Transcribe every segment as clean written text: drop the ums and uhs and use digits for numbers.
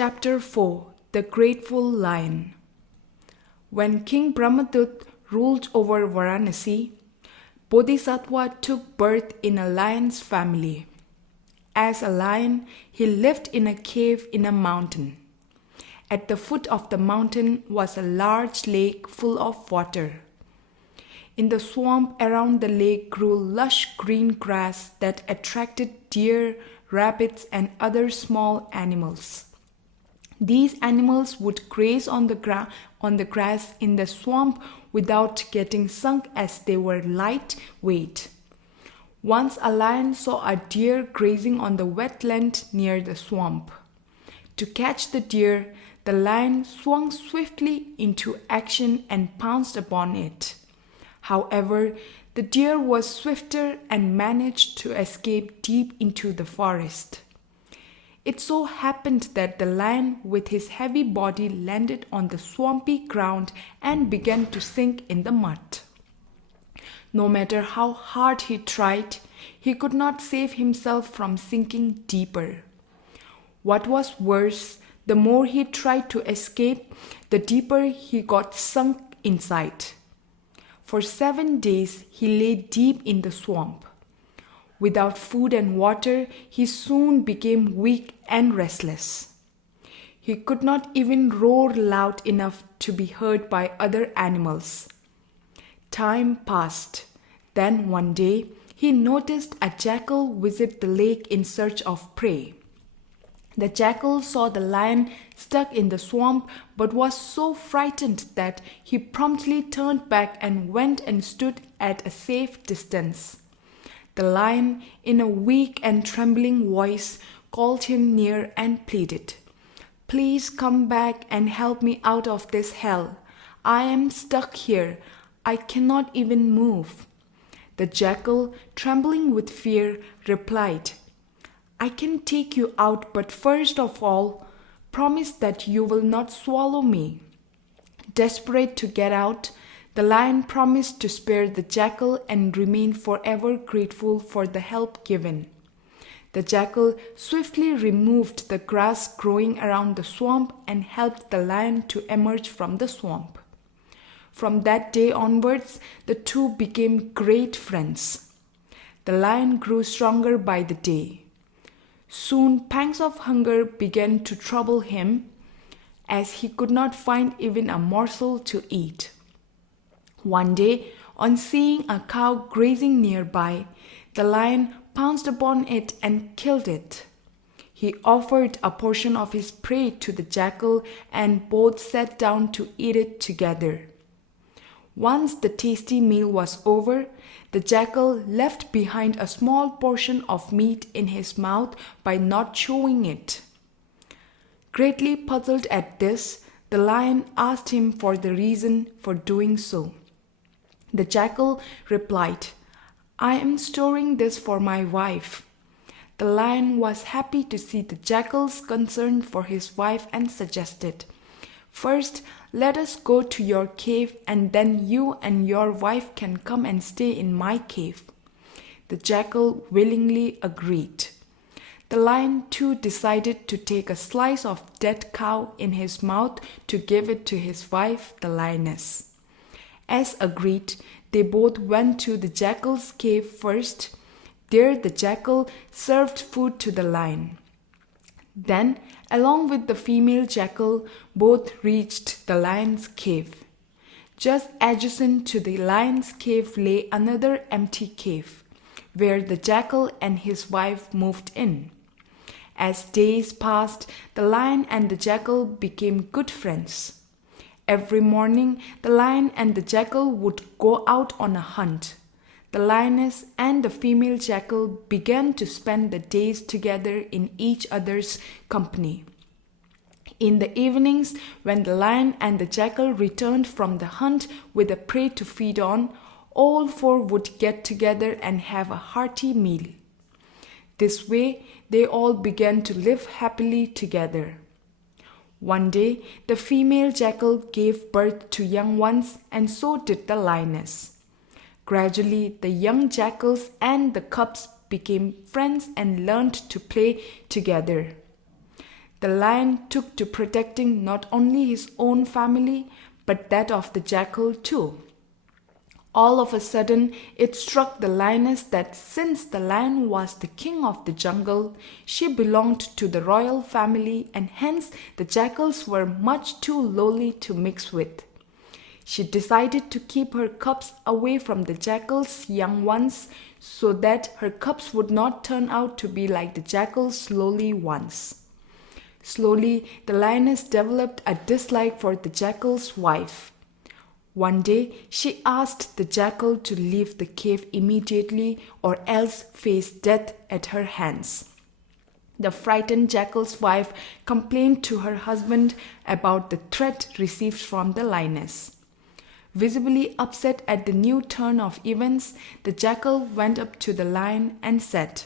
Chapter 4 The Grateful Lion. When King Brahmadut ruled over Varanasi, Bodhisattva took birth in a lion's family. As a lion, he lived in a cave in a mountain. At the foot of the mountain was a large lake full of water. In the swamp around the lake grew lush green grass that attracted deer, rabbits, and other small animals. These animals would graze on the grass in the swamp without getting sunk as they were lightweight. Once a lion saw a deer grazing on the wetland near the swamp. To catch the deer, the lion swung swiftly into action and pounced upon it. However, the deer was swifter and managed to escape deep into the forest. It so happened that the lion with his heavy body landed on the swampy ground and began to sink in the mud. No matter how hard he tried, he could not save himself from sinking deeper. What was worse, the more he tried to escape, the deeper he got sunk inside. For 7 days he lay deep in the swamp. Without food and water, he soon became weak and restless. He could not even roar loud enough to be heard by other animals. Time passed. Then one day, he noticed a jackal visit the lake in search of prey. The jackal saw the lion stuck in the swamp but was so frightened that he promptly turned back and went and stood at a safe distance. The lion, in a weak and trembling voice, called him near and pleaded, "Please come back and help me out of this hell. I am stuck here. I cannot even move." The jackal, trembling with fear, replied, "I can take you out, but first of all, promise that you will not swallow me." Desperate to get out, the lion promised to spare the jackal and remain forever grateful for the help given. The jackal swiftly removed the grass growing around the swamp and helped the lion to emerge from the swamp. From that day onwards, the two became great friends. The lion grew stronger by the day. Soon pangs of hunger began to trouble him, as he could not find even a morsel to eat. One day, on seeing a cow grazing nearby, the lion pounced upon it and killed it. He offered a portion of his prey to the jackal, and both sat down to eat it together. Once the tasty meal was over, the jackal left behind a small portion of meat in his mouth by not chewing it. Greatly puzzled at this, the lion asked him for the reason for doing so. The jackal replied, "I am storing this for my wife." The lion was happy to see the jackal's concern for his wife and suggested, "First, let us go to your cave, and then you and your wife can come and stay in my cave." The jackal willingly agreed. The lion too decided to take a slice of dead cow in his mouth to give it to his wife, the lioness. As agreed, they both went to the jackal's cave first. There the jackal served food to the lion. Then, along with the female jackal, both reached the lion's cave. Just adjacent to the lion's cave lay another empty cave, where the jackal and his wife moved in. As days passed, the lion and the jackal became good friends. Every morning, the lion and the jackal would go out on a hunt. The lioness and the female jackal began to spend the days together in each other's company. In the evenings, when the lion and the jackal returned from the hunt with a prey to feed on, all four would get together and have a hearty meal. This way, they all began to live happily together. One day, the female jackal gave birth to young ones, and so did the lioness. Gradually, the young jackals and the cubs became friends and learned to play together. The lion took to protecting not only his own family, but that of the jackal too. All of a sudden, it struck the lioness that since the lion was the king of the jungle, she belonged to the royal family, and hence the jackals were much too lowly to mix with. She decided to keep her cubs away from the jackal's young ones so that her cubs would not turn out to be like the jackal's lowly ones. Slowly, the lioness developed a dislike for the jackal's wife. One day, she asked the jackal to leave the cave immediately or else face death at her hands. The frightened jackal's wife complained to her husband about the threat received from the lioness. Visibly upset at the new turn of events, the jackal went up to the lion and said,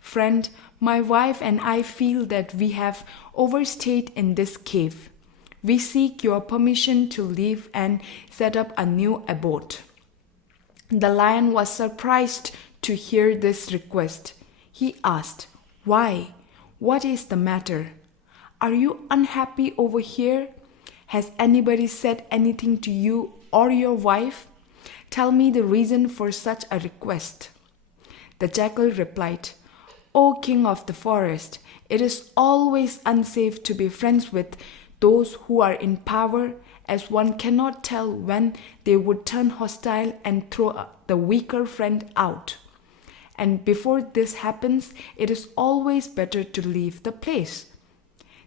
"Friend, my wife and I feel that we have overstayed in this cave. We seek your permission to leave and set up a new abode." The lion was surprised to hear this request. He asked, "Why? What is the matter? Are you unhappy over here? Has anybody said anything to you or your wife? Tell me the reason for such a request." The jackal replied, "O king of the forest, it is always unsafe to be friends with those who are in power, as one cannot tell when they would turn hostile and throw the weaker friend out. And before this happens, it is always better to leave the place.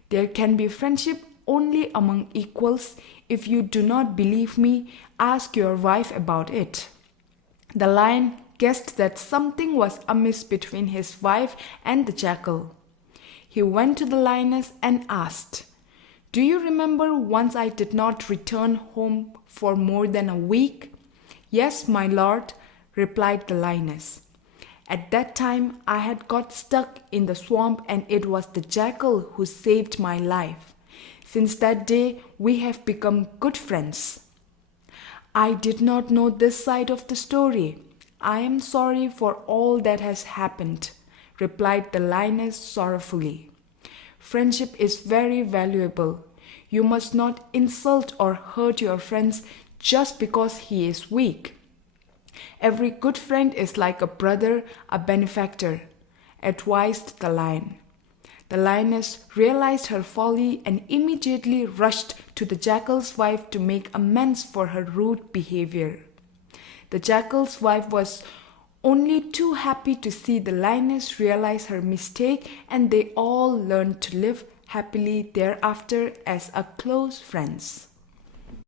There can be friendship only among equals. If you do not believe me, ask your wife about it." The lion guessed that something was amiss between his wife and the jackal. He went to the lioness and asked, "Do you remember once I did not return home for more than a week?" "Yes, my lord," replied the lioness. "At that time I had got stuck in the swamp and it was the jackal who saved my life. Since that day we have become good friends." "I did not know this side of the story. I am sorry for all that has happened," replied the lioness sorrowfully. "Friendship is very valuable. You must not insult or hurt your friends just because he is weak. Every good friend is like a brother, a benefactor," advised the lion. The lioness realized her folly and immediately rushed to the jackal's wife to make amends for her rude behavior. The jackal's wife was only too happy to see the lioness realize her mistake, and they all learned to live happily thereafter as a close friends.